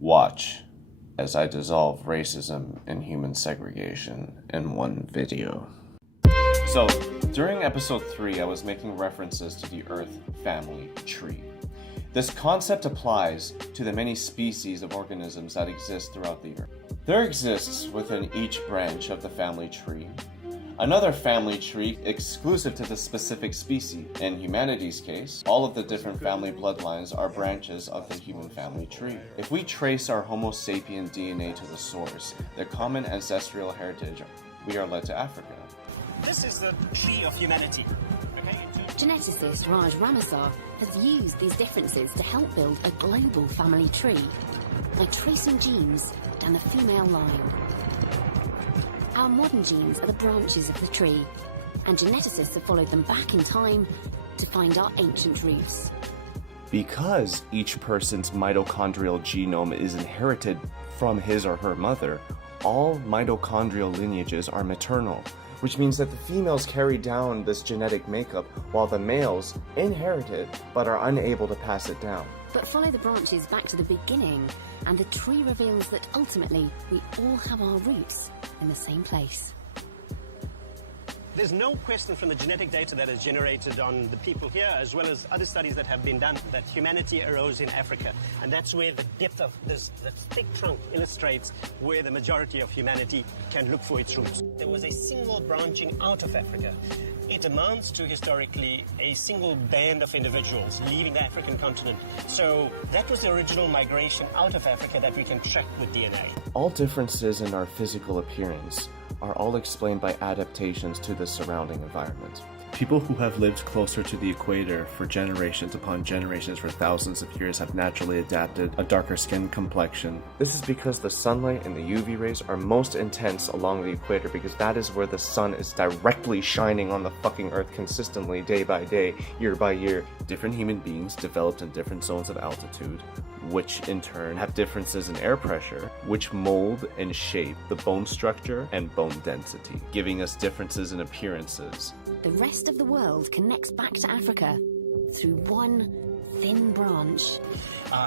Watch as I dissolve racism and human segregation in one video. So, during episode 3, I was making references to the Earth family tree. This concept applies to the many species of organisms that exist throughout the Earth. There exists within each branch of the family tree another family tree exclusive to the specific species. In humanity's case, all of the different family bloodlines are branches of the human family tree. If we trace our Homo sapien DNA to the source, their common ancestral heritage, we are led to Africa. This is the tree of humanity. Geneticist Raj Ramasar has used these differences to help build a global family tree by tracing genes down the female line. Our modern genes are the branches of the tree, and geneticists have followed them back in time to find our ancient roots. Because each person's mitochondrial genome is inherited from his or her mother, all mitochondrial lineages are maternal, which means that the females carry down this genetic makeup while the males inherit it but are unable to pass it down. But follow the branches back to the beginning, and the tree reveals that ultimately we all have our roots in the same place. There's no question from the genetic data that is generated on the people here, as well as other studies that have been done, that humanity arose in Africa. And that's where the depth of this thick trunk illustrates where the majority of humanity can look for its roots. There was a single branching out of Africa. It amounts to, historically, a single band of individuals leaving the African continent. So that was the original migration out of Africa that we can track with DNA. All differences in our physical appearance are all explained by adaptations to the surrounding environment. People who have lived closer to the equator for generations upon generations for thousands of years have naturally adapted a darker skin complexion. This is because the sunlight and the UV rays are most intense along the equator, because that is where the sun is directly shining on the fucking earth consistently, day by day, year by year. Different human beings developed in different zones of altitude, which in turn have differences in air pressure, which mold and shape the bone structure and bone density, giving us differences in appearances. The rest of the world connects back to Africa through one thin branch.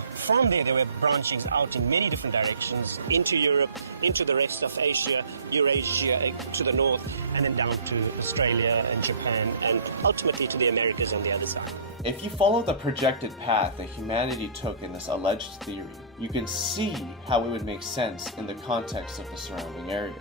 From there were branchings out in many different directions, into Europe, into the rest of Asia, Eurasia, to the north, and then down to Australia and Japan, and ultimately to the Americas on the other side. If you follow the projected path that humanity took in this alleged theory, you can see how it would make sense in the context of the surrounding area.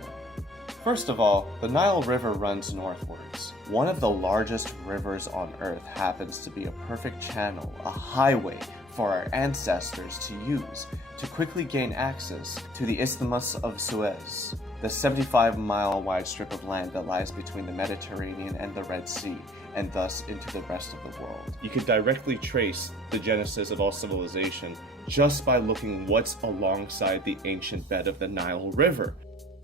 First of all, the Nile River runs northwards. One of the largest rivers on Earth happens to be a perfect channel, a highway for our ancestors to use to quickly gain access to the Isthmus of Suez, the 75-mile wide strip of land that lies between the Mediterranean and the Red Sea, and thus into the rest of the world. You could directly trace the genesis of all civilization just by looking what's alongside the ancient bed of the Nile River.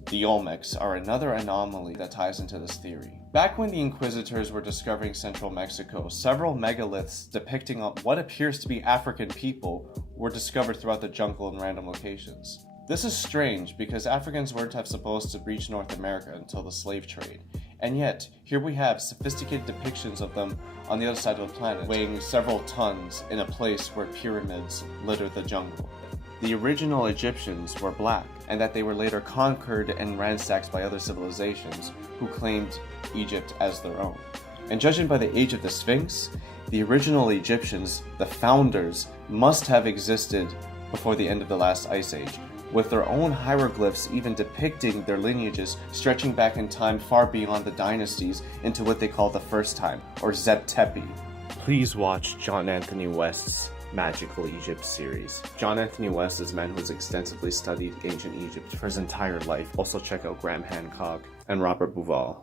The Olmecs are another anomaly that ties into this theory. Back when the Inquisitors were discovering central Mexico, several megaliths depicting what appears to be African people were discovered throughout the jungle in random locations. This is strange because Africans weren't supposed to reach North America until the slave trade, and yet here we have sophisticated depictions of them on the other side of the planet, weighing several tons in a place where pyramids litter the jungle. The original Egyptians were black, and that they were later conquered and ransacked by other civilizations who claimed Egypt as their own. And judging by the age of the Sphinx, the original Egyptians, the founders, must have existed before the end of the last ice age, with their own hieroglyphs even depicting their lineages stretching back in time far beyond the dynasties into what they call the first time, or Zep Tepi. Please watch John Anthony West's Magical Egypt series. John Anthony West is a man who has extensively studied ancient Egypt for his entire life. Also check out Graham Hancock and Robert Bauval.